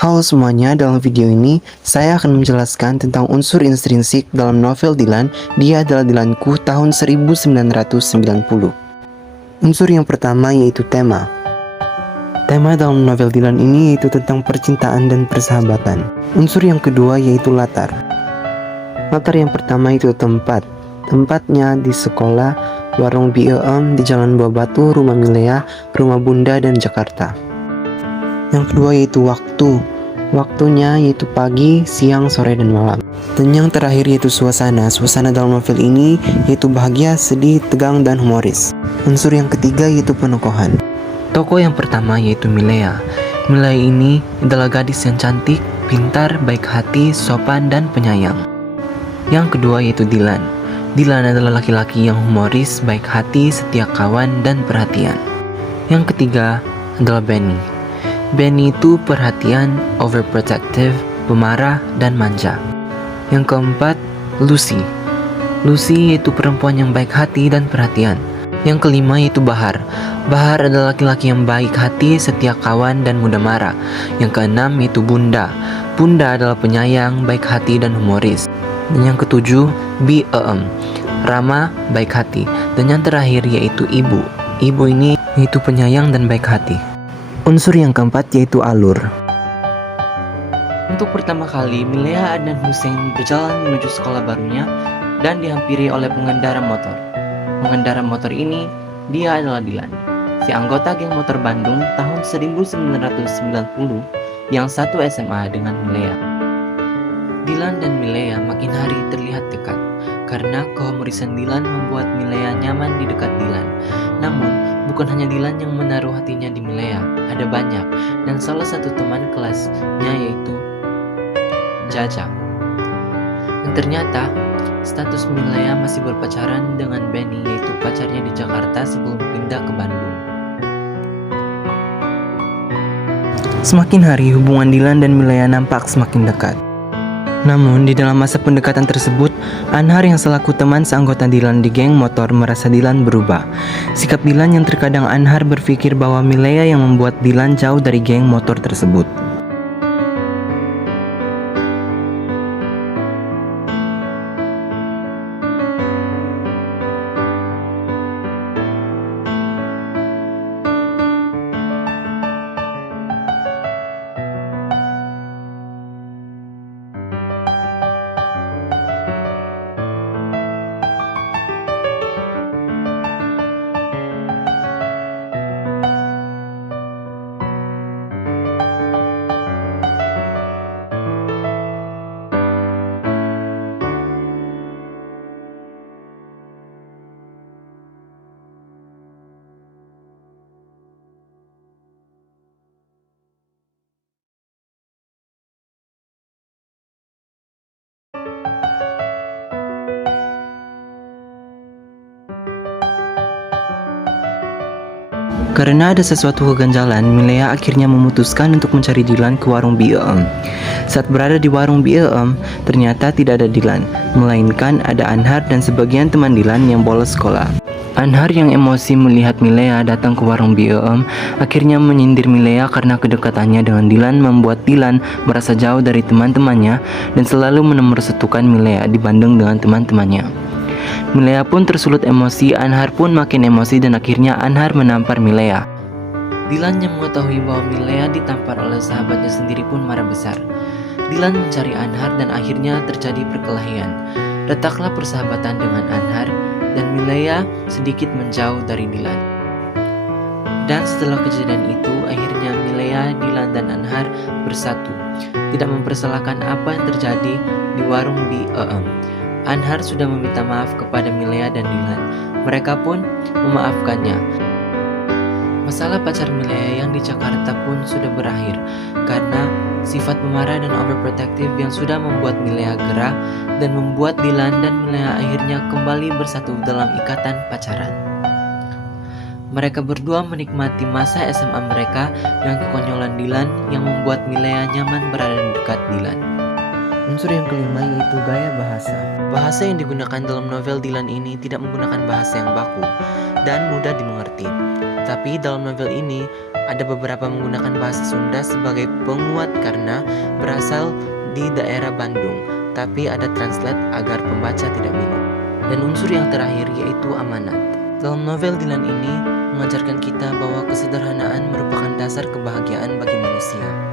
Halo semuanya, dalam video ini saya akan menjelaskan tentang unsur intrinsik dalam novel Dylan. Dia adalah Dylanku tahun 1990. Unsur yang pertama yaitu tema. Tema dalam novel Dylan ini yaitu tentang percintaan dan persahabatan. Unsur yang kedua yaitu latar. Latar yang pertama itu tempat. Tempatnya di sekolah, warung BEM, di Jalan Buah Batu, rumah Milea, rumah Bunda, dan Jakarta. Yang kedua yaitu waktu. Waktunya yaitu pagi, siang, sore, dan malam. Dan yang terakhir yaitu suasana. Suasana dalam novel ini yaitu bahagia, sedih, tegang, dan humoris. Unsur yang ketiga yaitu penokohan. Tokoh yang pertama yaitu Milea. Milea ini adalah gadis yang cantik, pintar, baik hati, sopan, dan penyayang. Yang kedua yaitu Dylan. Dylan adalah laki-laki yang humoris, baik hati, setia kawan, dan perhatian. Yang ketiga adalah Benny. Benny itu perhatian, overprotective, pemarah, dan manja. Yang keempat, Lucy. Lucy yaitu perempuan yang baik hati dan perhatian. Yang kelima yaitu Bahar. Bahar adalah laki-laki yang baik hati, setia kawan, dan mudah marah. Yang keenam yaitu Bunda. Bunda adalah penyayang, baik hati, dan humoris. Dan yang ketujuh, BEM. Rama, baik hati. Dan yang terakhir yaitu Ibu. Ibu ini yaitu penyayang dan baik hati. Unsur yang keempat yaitu alur. Untuk pertama kali, Milea dan Hussein berjalan menuju sekolah barunya dan dihampiri oleh pengendara motor. Pengendara motor ini, dia adalah Dylan, si anggota geng motor Bandung tahun 1990 yang satu SMA dengan Milea. Dylan dan Milea makin hari terlihat dekat karena kehumorisan Dylan membuat Milea nyaman di dekat Dylan. Namun, bukan hanya Dylan yang menaruh hatinya di Milea, ada banyak, dan salah satu teman kelasnya yaitu Jaja. Dan ternyata, status Milea masih berpacaran dengan Benny, yaitu pacarnya di Jakarta sebelum pindah ke Bandung. Semakin hari, hubungan Dylan dan Milea nampak semakin dekat. Namun, di dalam masa pendekatan tersebut, Anhar yang selaku teman seanggota Dylan di geng motor merasa Dylan berubah. Sikap Dylan yang terkadang Anhar berpikir bahwa Milea yang membuat Dylan jauh dari geng motor tersebut. Karena ada sesuatu keganjalan, Milea akhirnya memutuskan untuk mencari Dylan ke warung BEM. Saat berada di warung BEM, ternyata tidak ada Dylan, melainkan ada Anhar dan sebagian teman Dylan yang bolos sekolah. Anhar yang emosi melihat Milea datang ke warung BEM, akhirnya menyindir Milea karena kedekatannya dengan Dylan membuat Dylan merasa jauh dari teman-temannya dan selalu menomorsatukan Milea dibanding dengan teman-temannya. Milea pun tersulut emosi, Anhar pun makin emosi dan akhirnya Anhar menampar Milea. Dylan yang mengetahui bahwa Milea ditampar oleh sahabatnya sendiri pun marah besar. Dylan mencari Anhar dan akhirnya terjadi perkelahian. Retaklah persahabatan dengan Anhar dan Milea sedikit menjauh dari Dylan. Dan setelah kejadian itu, akhirnya Milea, Dylan, dan Anhar bersatu, tidak mempersalahkan apa yang terjadi di warung BEM. Anhar sudah meminta maaf kepada Milea dan Dylan. Mereka pun memaafkannya. Masalah pacar Milea yang di Jakarta pun sudah berakhir karena sifat pemarah dan overprotective yang sudah membuat Milea gerah dan membuat Dylan dan Milea akhirnya kembali bersatu dalam ikatan pacaran. Mereka berdua menikmati masa SMA mereka dengan kekonyolan Dylan yang membuat Milea nyaman berada di dekat Dylan. Unsur yang kelima yaitu gaya bahasa. Bahasa yang digunakan dalam novel Dylan ini tidak menggunakan bahasa yang baku dan mudah dimengerti. Tapi dalam novel ini ada beberapa menggunakan bahasa Sunda sebagai penguat karena berasal di daerah Bandung, tapi ada translate agar pembaca tidak bingung. Dan unsur yang terakhir yaitu amanat. Dalam novel Dilan ini mengajarkan kita bahwa kesederhanaan merupakan dasar kebahagiaan bagi manusia.